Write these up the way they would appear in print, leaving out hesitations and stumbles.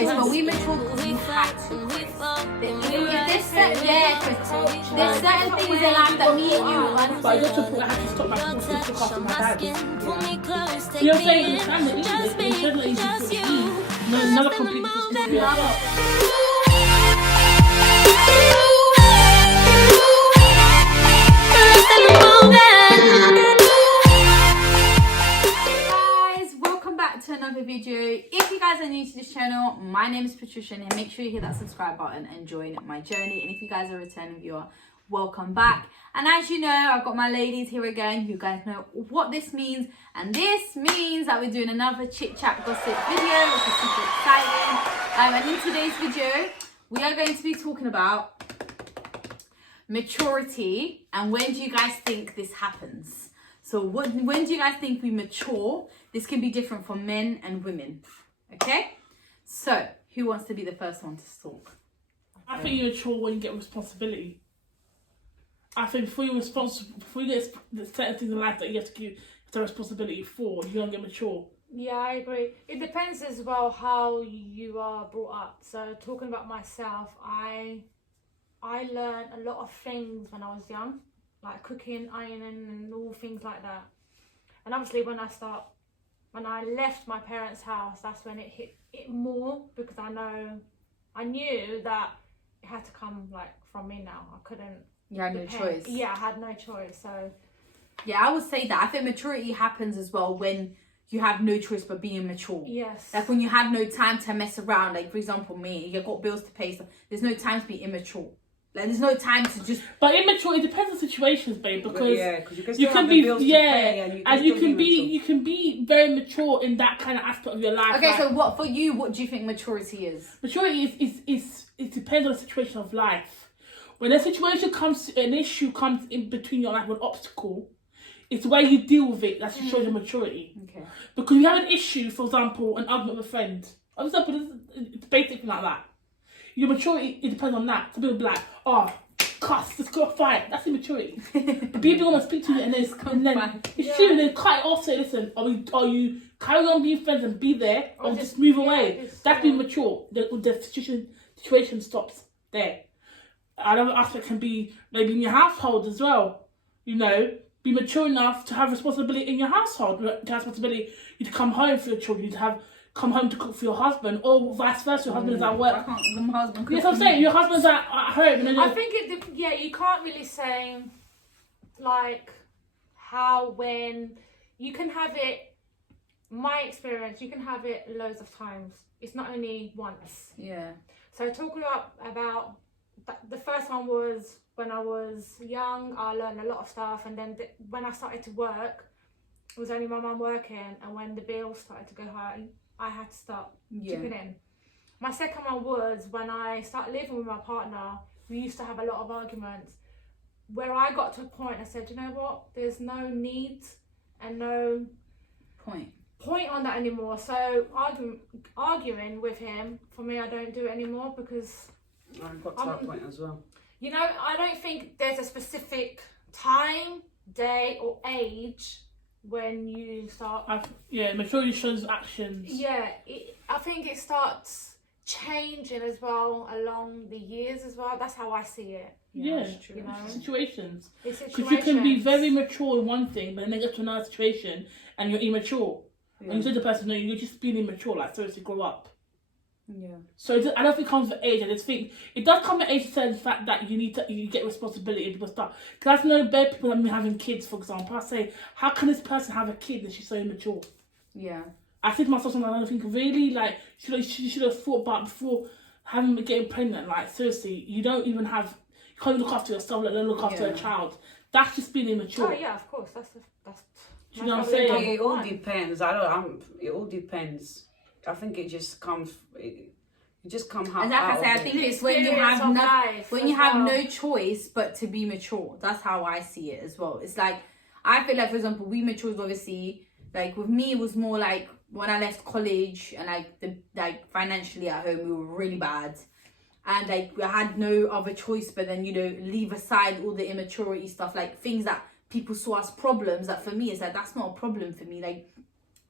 Chris, but we mature because we had to, Chris. There's certain things in life that me and you understand. But I got to a point I had to stop my phone to look after my dad. You know what I'm saying? In time that easy, another complete another video. If you guys are new to this channel, my name is Patricia and make sure you hit that subscribe button and join my journey. And if you guys are a returning viewer, welcome back. And as you know, I've got my ladies here again. You guys know what this means, and this means that we're doing another chit chat gossip video, which is super exciting. And in today's video we are going to be talking about maturity and when do you guys think this happens. So when do you guys think we mature? This can be different for men and women. Okay? So, who wants to be the first one to talk? I think you mature when you get responsibility. I think before you get certain things in life that you have to give the responsibility for, you don't get mature. Yeah, I agree. It depends as well how you are brought up. So talking about myself, I learned a lot of things when I was young, like cooking, ironing and all things like that. And obviously when I left my parents' house, that's when it hit it more, because I knew that it had to come like from me now. I couldn't. You had no choice. Yeah, I had no choice. So yeah, I would say that. I think maturity happens as well when you have no choice but being mature. Yes. Like when you have no time to mess around. Like for example, me, you got bills to pay, so there's no time to be immature. Like there's no time to just. But immature, it depends on situations, babe. Because you can be you can be very mature in that kind of aspect of your life. Okay, so what for you? What do you think maturity is? Maturity is it depends on the situation of life. When an issue comes in between your life, an obstacle, it's where you deal with it that shows your maturity. Okay. Because you have an issue, for example, an argument with a friend. For example, it's basic like that. Your maturity, it depends on that. Some people be like, oh, cuss, let's go fight. That's immaturity. But people want to speak to you and then it's true, and then cut it off, say, listen, are you carry on being friends and be there, or just move away? That's being mature. The situation stops there. Another aspect can be maybe in your household as well. You know, be mature enough to have responsibility in your household. To have responsibility, you to come home for your children, you to come home to cook for your husband, or vice versa. Your husband is at work. My husband cooks. Yes, I'm saying your husband's at home. And I think you can't really say like how, when you can have it. My experience, you can have it loads of times. It's not only once. Yeah. So talking about the first one was when I was young. I learned a lot of stuff, and then when I started to work, it was only my mum working, and when the bills started to go high, I had to start chipping in. My second one was when I started living with my partner. We used to have a lot of arguments, where I got to a point, I said, you know what, there's no need and no point on that anymore. So arguing with him, for me, I don't do it anymore, because I got to that point as well. You know, I don't think there's a specific time, day or age when you start. Maturity shows actions. Yeah, I think it starts changing as well along the years as well. That's how I see it. Yeah, true. You know? Situations. Because you can be very mature in one thing, but then get to another situation and you're immature. Yeah. And you say to the person, no, you're just being immature. Like, seriously, grow up. Yeah. So I don't think it comes with age. I just think it does come with age, to say the fact that you get responsibility and people start. Because I know bare people that are having kids, for example. I say, how can this person have a kid and she's so immature? Yeah. I think to myself sometimes, I don't think really, like, you should have thought about before getting pregnant. Like, seriously, you can't even look after yourself, let alone look after a child. That's just being immature. Oh yeah, of course. That's do you know what I'm saying? It all depends. It all depends. I think it just comes. It just comes out. And like I said, I think it's when you have no choice but to be mature. That's how I see it as well. It's like, I feel like, for example, we matured, obviously. Like with me, it was more like when I left college and financially at home we were really bad, and like we had no other choice but then leave aside all the immaturity stuff, like things that people saw as problems. That for me, it's like, that's not a problem for me. Like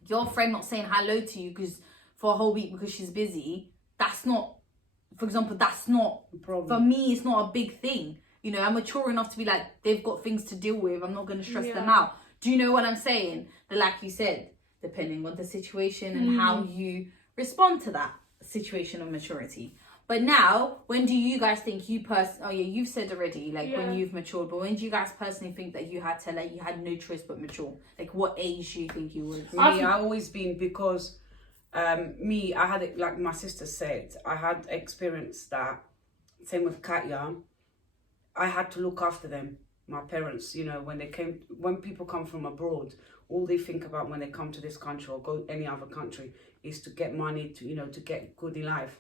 your friend not saying hello to you for a whole week because she's busy, that's not, for example, that's not, for me, it's not a big thing. You know, I'm mature enough to be like, they've got things to deal with. I'm not going to stress them out. Do you know what I'm saying? But like you said, depending on the situation and how you respond to that situation of maturity. But now, when do you guys think you've said already, like when you've matured, but when do you guys personally think that you had no choice but mature? Like what age do you think you was? Me, I always been, because I had it, like my sister said, I had experienced that, same with Katya, I had to look after them. My parents, you know, when people come from abroad, all they think about when they come to this country or go any other country is to get money, to get good in life.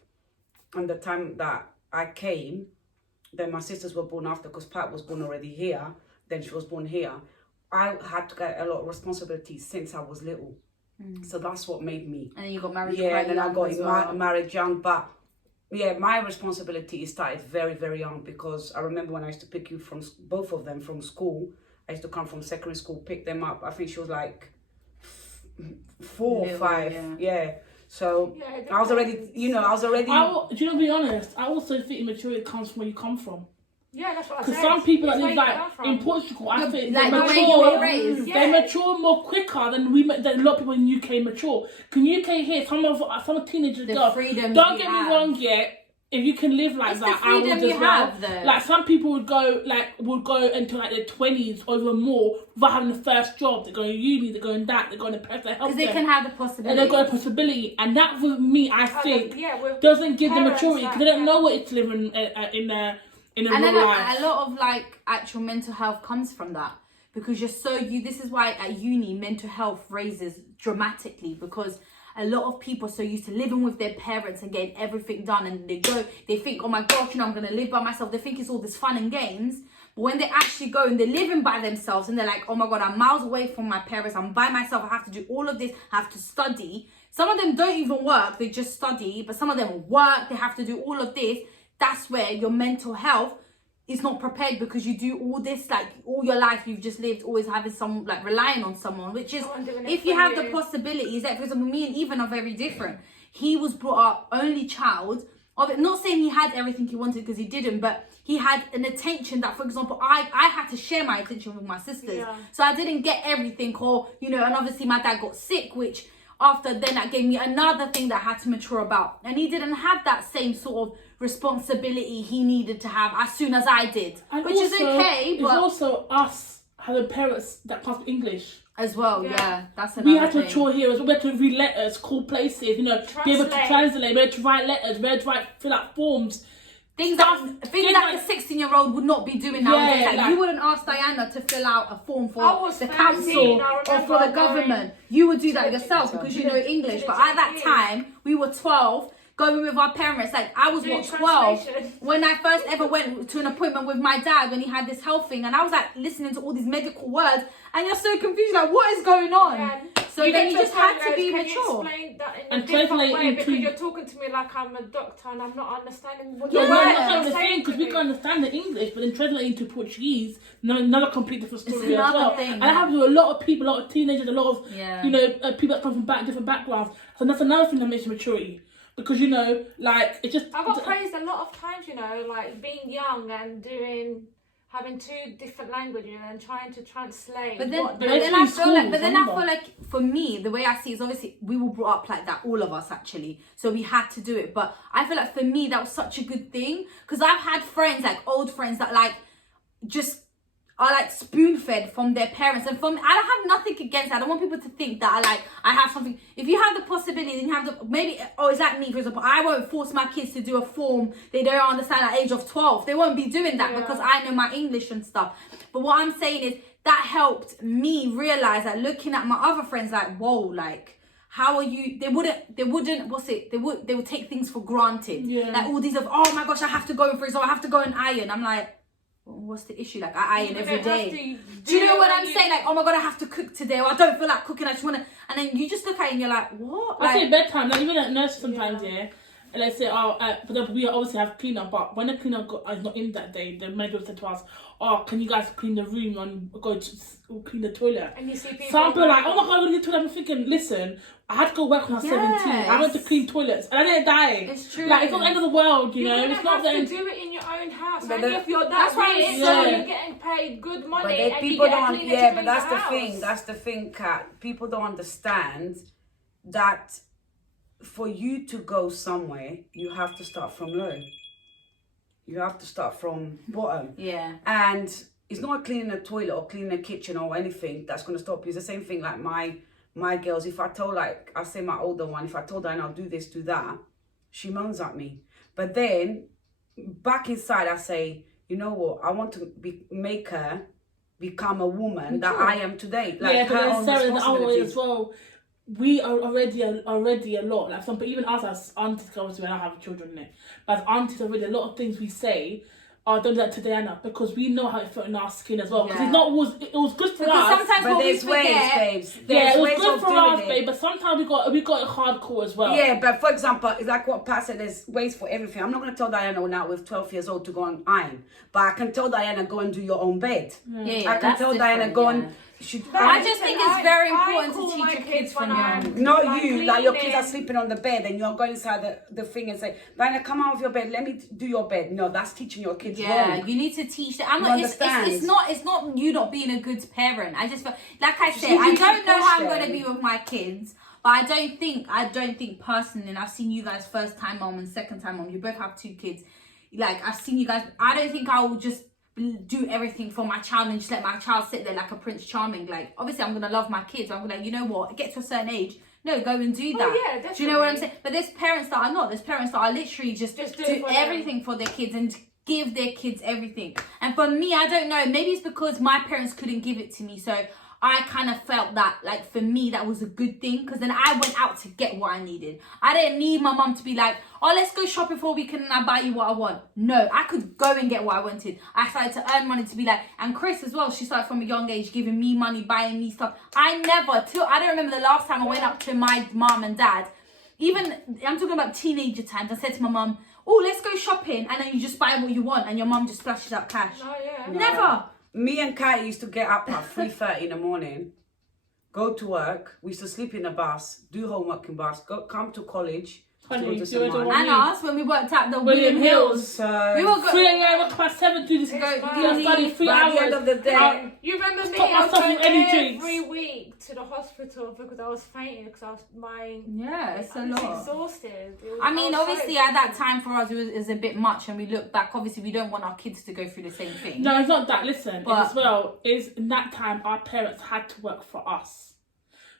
And the time that I came, then my sisters were born after, because Pat was born already here, then she was born here. I had to get a lot of responsibility since I was little. So that's what made me. And then you got married quite young. Yeah, and then I got married young, but yeah, my responsibility started very, very young, because I remember when I used to pick you from both of them from school. I used to come from secondary school, pick them up. I think she was like 4 or 5. Yeah. So I was already. Do you know, to be honest, I also think maturity comes from where you come from. Yeah, that's what I said. Because some people that live like in Portugal, I think like they mature more quicker than a lot of people in UK mature. Can UK here, some teenagers don't get me wrong yet. If you can live like that, I would as well. Like some people would go into like their 20s or even more without having the first job. They're going to uni, they're going that, they're going to press their health. Because they can have the possibility. And they've got a possibility. And that with me, I think, doesn't give them maturity, because they don't know what it's living in a real life. A lot of like actual mental health comes from that, because this is why at uni mental health raises dramatically, because a lot of people are so used to living with their parents and getting everything done, and they think, oh my gosh, I'm going to live by myself. They think it's all this fun and games. But when they actually go and they're living by themselves and they're like, oh my God, I'm miles away from my parents. I'm by myself. I have to do all of this. I have to study. Some of them don't even work. They just study. But some of them work. They have to do all of this. That's where your mental health is not prepared, because you do all this, like all your life you've just lived always having some, like relying on someone, which is, if you have the possibilities, like for example, me and Ethan are very different. He was brought up only child of it, not saying he had everything he wanted, because he didn't, but he had an attention that, for example, I had to share my attention with my sisters, so I didn't get everything, or and obviously my dad got sick, which after then that gave me another thing that I had to mature about, and he didn't have that same sort of responsibility he needed to have as soon as I did, and which is okay. But it's also us having parents that can't speak English as well. Yeah, that's another we had to mature here. We had to read letters, call places, be able to translate, be able to write letters, be able to fill out forms. Things that a 16-year-old would not be doing nowadays. Yeah, like you wouldn't ask Diana to fill out a form for the council or for the government. You would do that yourself because you know English. But at that time, we were 12, going with our parents. Like I was 12 when I first ever went to an appointment with my dad when he had this health thing, and I was like listening to all these medical words, and you're so confused, like what is going on? Yeah. So then you just had to be mature. Explain that in a different way, because you're talking to me like I'm a doctor and I'm not understanding what you're saying. Because we can understand the English, but then translating to Portuguese, another complete different story as well. And I have a lot of people, a lot of teenagers, a lot of people that come from different backgrounds. So that's another thing that makes maturity. Because like it just. I got praised a lot of times, like being young and having 2 different languages and trying to translate. But then I feel like for me, the way I see it is obviously we were brought up like that, all of us actually. So we had to do it. But I feel like for me that was such a good thing, because I've had friends, like old friends, that like just are like spoon-fed from their parents, and I don't have nothing against that. I don't want people to think that I have something. If you have the possibility, then you have the it's like me, for example. I won't force my kids to do a form they don't understand at the age of 12. They won't be doing that because I know my English and stuff. But what I'm saying is that helped me realize that, looking at my other friends, like, whoa, like, how are you? They would take things for granted. Yeah. Like all these oh my gosh, I have to go in, for example, I have to go and iron. I'm like, what's the issue? Like I iron every day. Do you know what I'm saying? Like, oh my god, I have to cook today, or I don't feel like cooking, I just want to. And then you just look at it and you're like, what? I say bedtime. Like even at nurse sometimes, and let's say, for example, we obviously have cleaner, but when the cleaner is not in that day, the manager said to us, "Oh, can you guys clean the room and go to clean the toilet?" And you see people. Some people are like, "Oh my god, I'm going to the toilet." I'm thinking, listen, I had to go work when I was 17. I went to clean toilets, and I didn't die. It's true. Like, it's not the end of the world, you know. It's not the to end. do it in your own house. But Only if you're that's that rich, right, so yeah. you're getting paid good money, But and people you get a don't. cleaner Yeah, to but clean that's your the thing. house. That's the thing, Kat. People don't understand that for you to go somewhere, you have to start from low. You have to start from bottom. Yeah. And it's not cleaning a toilet or cleaning a kitchen or anything that's going to stop you. It's the same thing like my girls. If I told, like, I say my older one, if I told her and I'll do this, do that, she moans at me. But then back inside, I say, you know what? I want to make her become a woman that I am today. Like, Yeah, but her then own Sarah, the other way responsibilities. as well. We are already a lot. Like some, but even us as aunties, obviously when I have children in it, but as aunties already, a lot of things we say are done that to Diana because we know how it felt in our skin as well. Because it's not always, it was good for Because us. sometimes But what we there's ways, forget. babes. Yeah, There's it was ways good of for doing us, it. babe. But sometimes we got it hardcore as well. Yeah, but for example, it's like what Pat said, there's ways for everything. I'm not going to tell Diana now with 12 years old to go and iron, but I can tell Diana go and do your own bed. Yeah, I can tell Diana go and... I just think it's very I important call to my teach your kids from when I'm, young. Not like, you, like your kids are cleaning. sleeping on the bed and you're going inside the thing and say, Diana, come out of your bed, let me do your bed. No, that's teaching your kids Yeah, wrong. you need to teach them. You understand? It's not you not being a good parent. I just feel like I said, you I need to don't know push how I'm them. going to be with my kids, but I don't think personally, and I've seen you guys first time mom and second time mom. You both have 2 kids. Like I've seen you guys. I don't think I will just do everything for my child and just let my child sit there like a Prince Charming. Like obviously I'm gonna love my kids. I'm gonna, you know what, get to a certain age, no, go and do that. yeah, definitely. Do you know what I'm saying? But there's parents that are not. There's parents that are literally just do do it for them. everything for their kids and give their kids everything. And for me, I don't know, maybe it's because my parents couldn't give it to me, so I kind of felt that, like, for me, that was a good thing, because then I went out to get what I needed. I didn't need my mum to be like, oh, let's go shopping for a weekend and I buy you what I want. No, I could go and get what I wanted. I started to earn money to be like, and Chris as well, she started from a young age giving me money, buying me stuff. I don't remember the last time I went up to my mum and dad, even, I'm talking about teenager times, I said to my mum, oh, let's go shopping, and then you just buy what you want and your mum just splashes out cash. Oh, yeah. Never. Me and Kai used to get up at 3:30 in the morning, go to work. We used to sleep in the bus, do homework in bus, come to college. Honey, to you St. went to Martin's. And us, when we worked at the William William Hills. Hills. We were 3 a.m. up past 7 to this Go go study 3 By hours. the end of the day, You remember me? Stop I was myself going with any drinks. every week to the hospital because I was fainting because I was a lot. exhausted. I mean, was obviously, so at that exhausted. time for us, it was a bit much, and we look back. Obviously, we don't want our kids to go through the same thing. No, it's not that. Listen, But- as well, is in that time our parents had to work for us.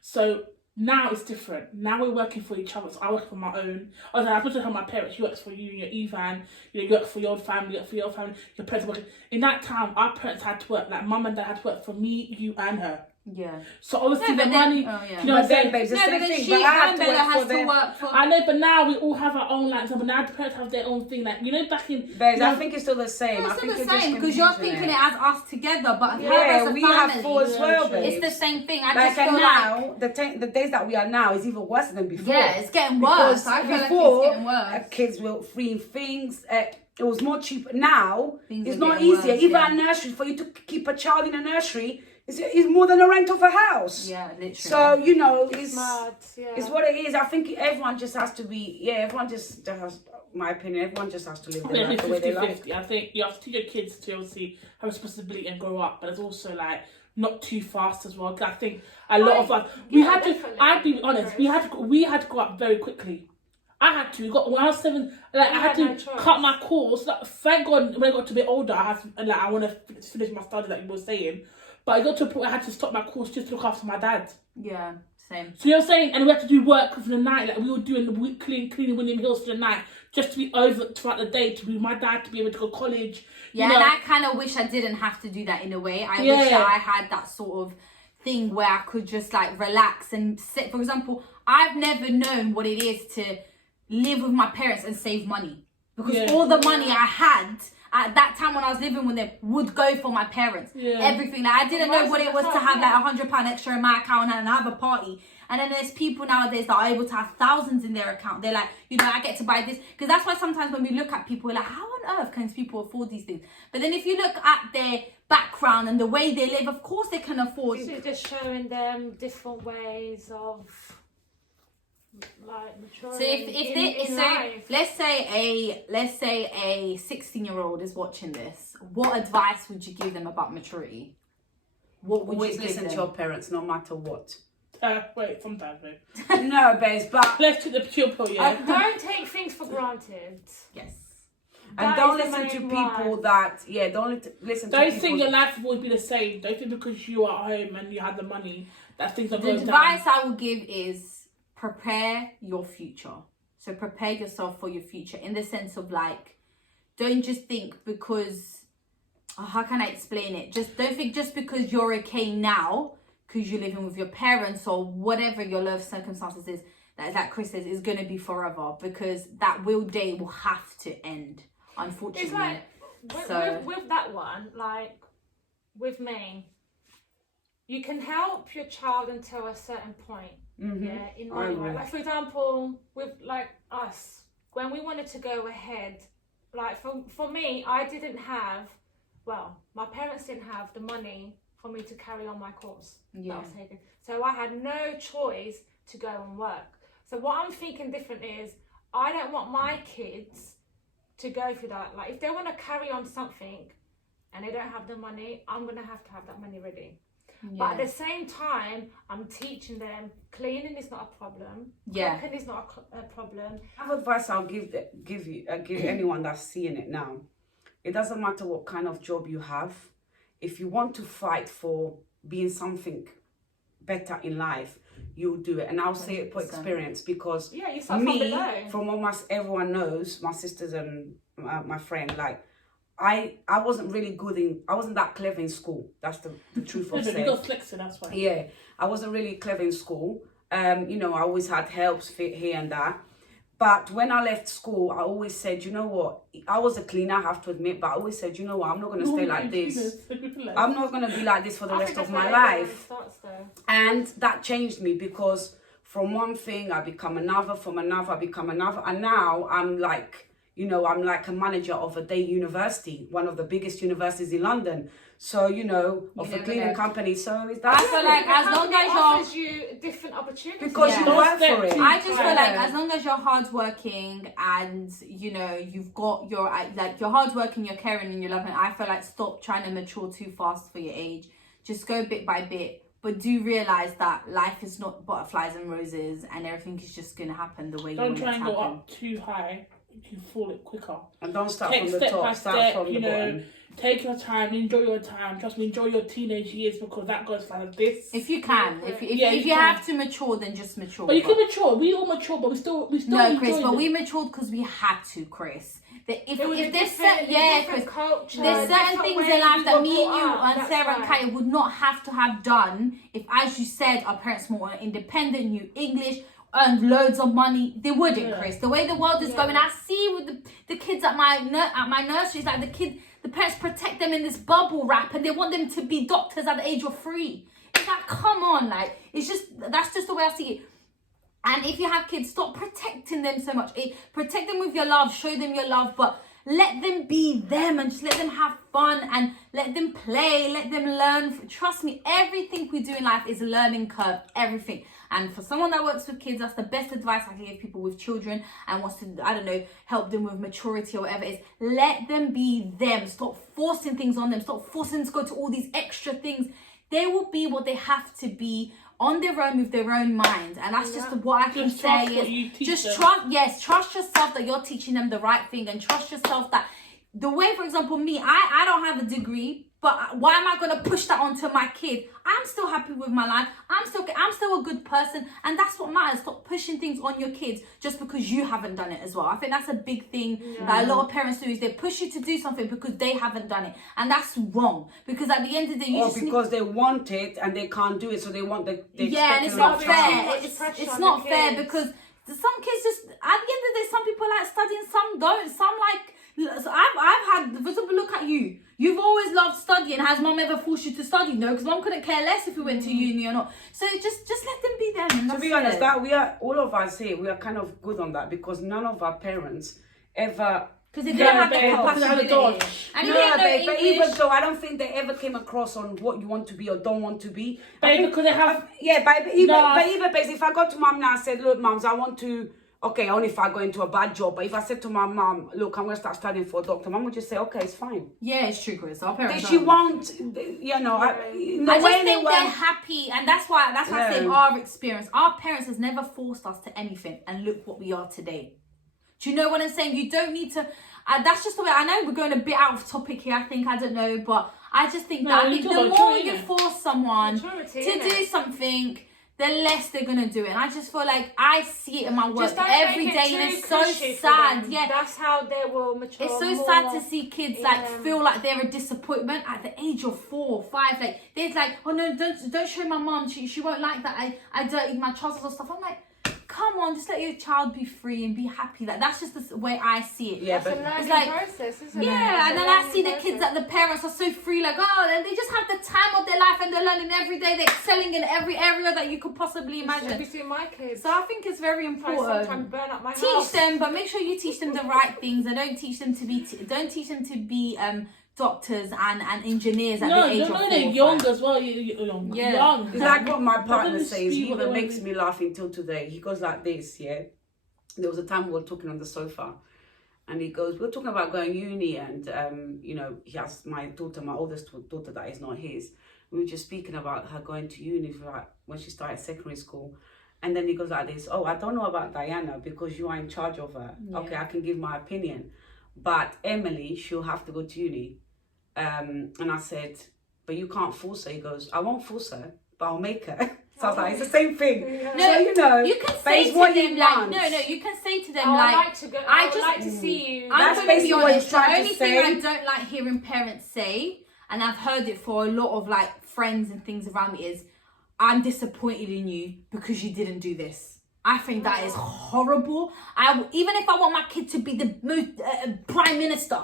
So now it's different. Now we're working for each other. So I work for my own. I put it on my parents. You work for you, your Evan. You work for your family. You work for your family. Your parents working. In that time, our parents had to work. Like mum and dad had to work for me, you, and her. Yeah. So obviously No, the but then- money. oh, yeah. You know but what I'm then, saying? babes, the No, same but then thing. she But I have and to Bella work has for to them. work for. I know, but now we all have our own like. But now the parents have their own thing. Like you know, back in. Babes, you know, I think it's still the same. No, I it's think still the you're just same because you're confusing thinking it as us together, but her Yeah, as a we family, have 4 as well, babes. it's the same thing. I Like, just feel and like now, the days that we are now is even worse than before. yeah, it's getting Because worse. I feel like before, it's getting worse. kids were free in things. It was more cheap. Now, Things it's are not getting easier. worse, Even yeah. a nursery, for you to keep a child in a nursery, is more than a rent of a house. Yeah, literally. So, you know, it's Mad, yeah. it's what it is. I think everyone just has to be, everyone just has, my opinion, everyone just has to live their life the way they like. 50-50. I think you have to teach your kids to obviously have responsibility and grow up, but it's also like not too fast as well. 'Cause I think a lot of us we yeah, had to. definitely. I'd be honest. We had to grow up very quickly. I had to. When I was 7, like I had had no to choice. cut my course. Like, thank God, when I got to be older, I had to, like I want to finish my studies, like you were saying. But I got to a point where I had to stop my course just to look after my dad. yeah, same. So you're saying, and we had to do work for the night, like we were doing the week cleaning William Hills for the night, just to be over throughout the day, to be my dad to be able to go to college. Yeah, you know? and I kind of wish I didn't have to do that in a way. I Yeah. wish that I had that sort of thing where I could just like relax and sit. For example, I've never known what it is to live with my parents and save money, because Yeah. all the money I had at that time when I was living with them would go for my parents. Yeah. Everything. Like I didn't know Most what of it the was to time, have yeah. like £100 extra in my account and have a party. And then there's people nowadays that are able to have thousands in their account. They're like, you know, I get to buy this. Because that's why sometimes when we look at people, we're like, how on earth can these people afford these things? But then if you look at their background and the way they live, of course they can afford. It's just showing them different ways of like maturing. So let's say a 16-year-old is watching this. What advice would you give them about maturity? What would Always you give listen them? to your parents, no matter what. Wait, sometimes, babe. No, babes, but Let's take the pure pill, yeah. Don't take things for granted. Yes. and That don't is the listen to main people one. that listen to Don't people. think your life will always be the same. Don't think because you are at home and you have the money that things are The going advice down. I will give is prepare your future. So prepare yourself for your future in the sense of like, don't just think because, how can I explain it? Just don't think just because you're okay now, because you're living with your parents or whatever your life circumstances is, that like Chris says, is going to be forever, because that day will have to end, unfortunately. It's like So- with that one, like with me, you can help your child until a certain point. Yeah, in I my agree. life. Like for example, with like us, when we wanted to go ahead, like for me, I didn't have, well, my parents didn't have the money for me to carry on my course that I was taking. So I had no choice to go and work. So what I'm thinking different is, I don't want my kids to go through that. Like if they want to carry on something and they don't have the money, I'm going to have that money ready. But at the same time, I'm teaching them cleaning is not a problem. Yeah. Cooking is not a problem. I have advice I'll give anyone that's seeing it now. It doesn't matter what kind of job you have. If you want to fight for being something better in life, you'll do it. And I'll say it for 100%. experience, because Yeah, you start from below. from almost everyone knows, my sisters and my friend, like I wasn't really I wasn't that clever in school. That's the truth of You saying. got flexing, that's why. Yeah, I wasn't really clever in school. You know, I always had helps fit here and that. But when I left school, I always said, you know what? I was a cleaner, I have to admit, but I always said, you know what? I'm not going to stay like this. I'm not going to be like this for the rest of my life. And that changed me, because from one thing I become another, from another I become another. And now I'm like, you know, I'm like a manager of a day university, one of the biggest universities in London. So, you know, of a cleaning company. So is that? I feel like as long as you're, offers you different opportunities. Because you work for it. I just feel like as long as you're hardworking and you know you've got your like you're hardworking, you're caring, and you're loving, I feel like stop trying to mature too fast for your age. Just go bit by bit, but do realize that life is not butterflies and roses, and everything is just gonna happen the way you want it to Don't try and happen. go up too high. You fall it quicker. And don't start Take from the step by top, start step, from the you know. bottom. Take your time, enjoy your time. Trust me, enjoy your teenage years, because that goes like this. If you can, if you have to mature, then just mature. But you can mature. We all mature, but we still No, enjoy Chris, but them. we matured because we had to, Chris. If there's Chris, culture, there's certain things in life that me and you and Sarah and Kai Kaya would not have to have done if, as you said, our parents were more independent, knew English, earned loads of money. They wouldn't, Chris. The way the world is going, I see with the kids at my nursery, it's like the parents protect them in this bubble wrap, and they want them to be doctors at the age of 3. It's like, come on, like that's just the way I see it. And if you have kids, stop protecting them so much. Protect them with your love, show them your love, but let them be them and just let them have fun and let them play, let them learn. Trust me, everything we do in life is a learning curve, everything. And for someone that works with kids, that's the best advice I can give people with children and wants to, I don't know, help them with maturity or whatever it is. Let them be them. Stop forcing things on them. Stop forcing them to go to all these extra things. They will be what they have to be on their own with their own mind. And that's just what I can say is just trust yourself that you're teaching them the right thing, and trust yourself that the way, for example, me, I don't have a degree, but why am I going to push that onto my kid? I'm still happy with my life. I'm still a good person, and that's what matters. Stop pushing things on your kids just because you haven't done it as well. I think that's a big thing that a lot of parents do, is they push you to do something because they haven't done it, and that's wrong. Because at the end of the day, because they want it and they can't do it, so they want the and it's not fair. It's not fair because some kids just at the end of the day, some people like studying, some don't. Some like. So I've had, for example, look at you. You've always loved studying. Has mom ever forced you to study? No, because mom couldn't care less if we went to uni or not. So just let them be them. And to be honest, that we are, all of us here, we are kind of good on that, because none of our parents ever. Because they didn't have the capacity. And But even though I don't think they ever came across on what you want to be or don't want to be. Because they have. But even if I go to mom now and said, look, mums, I want to. Okay, only if I go into a bad job. But if I said to my mom, look, I'm going to start studying for a doctor, mom would just say, okay, it's fine. Yeah, it's true, Chris. Our parents she won't, you know. I just think they're happy. And that's why I say our experience. Our parents has never forced us to anything. And look what we are today. Do you know what I'm saying? You don't need to... that's just the way... I know we're going a bit out of topic here, I think. I don't know. But I just think that the more you force someone to do something... the less they're gonna do it. And I just feel like I see it in my work every day, and it's so sad. Yeah, that's how they will mature. It's so sad to see kids like feel like they're a disappointment at the age of 4 or 5. Like they're like, oh no, don't show my mom. She won't like that. I dirtied my trousers or stuff. I'm like, come on, just let your child be free and be happy. Like that's just the way I see it. Yeah, but it's like process, isn't it? Yeah, and then I see the kids that the parents are so free, like and they just have the time of their life and they're learning every day. They're excelling in every area that you could possibly imagine. Have you seen my kids? So I think it's very important. I sometimes burn up my house. Teach them, but make sure you teach them the right things. And don't teach them to be doctors and engineers at the age of 4 or 5. They're young as well. Young. It's like what my partner says. He even makes me laugh until today. He goes like this, yeah. There was a time we were talking on the sofa, and he goes, we're talking about going uni, and you know, he has my daughter, my oldest daughter that is not his. We were just speaking about her going to uni for like when she started secondary school. And then he goes like this, oh, I don't know about Diana because you are in charge of her. Yeah. Okay, I can give my opinion. But Emily, she'll have to go to uni. And I said, but you can't force her. He goes, I won't force her, but I'll make her. So I was like, it's the same thing. Yeah. No, so, you know, you can say to them like, you can say to them I like to go. I just like to see you. I'm going to be honest. The only thing I don't like hearing parents say, and I've heard it for a lot of like friends and things around me, is, I'm disappointed in you because you didn't do this. I think that is horrible. Even if I want my kid to be the prime minister,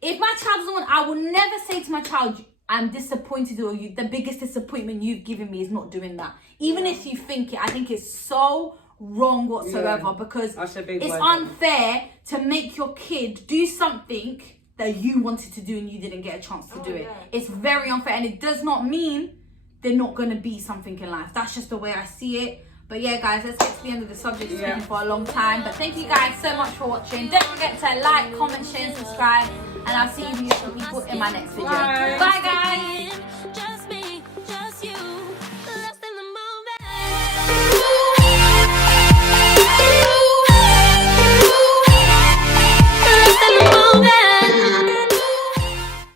if my child doesn't want, I will never say to my child, I'm disappointed, or the biggest disappointment you've given me is not doing that. Even if you think it, I think it's so wrong whatsoever, because it's unfair to make your kid do something that you wanted to do and you didn't get a chance to do it. It's very unfair, and it does not mean they're not going to be something in life. That's just the way I see it. But yeah, guys, let's get to the end of the subject. It's been for a long time. But thank you guys so much for watching. Don't forget to like, comment, share, and subscribe. And I'll see you beautiful people in my next video. Bye guys.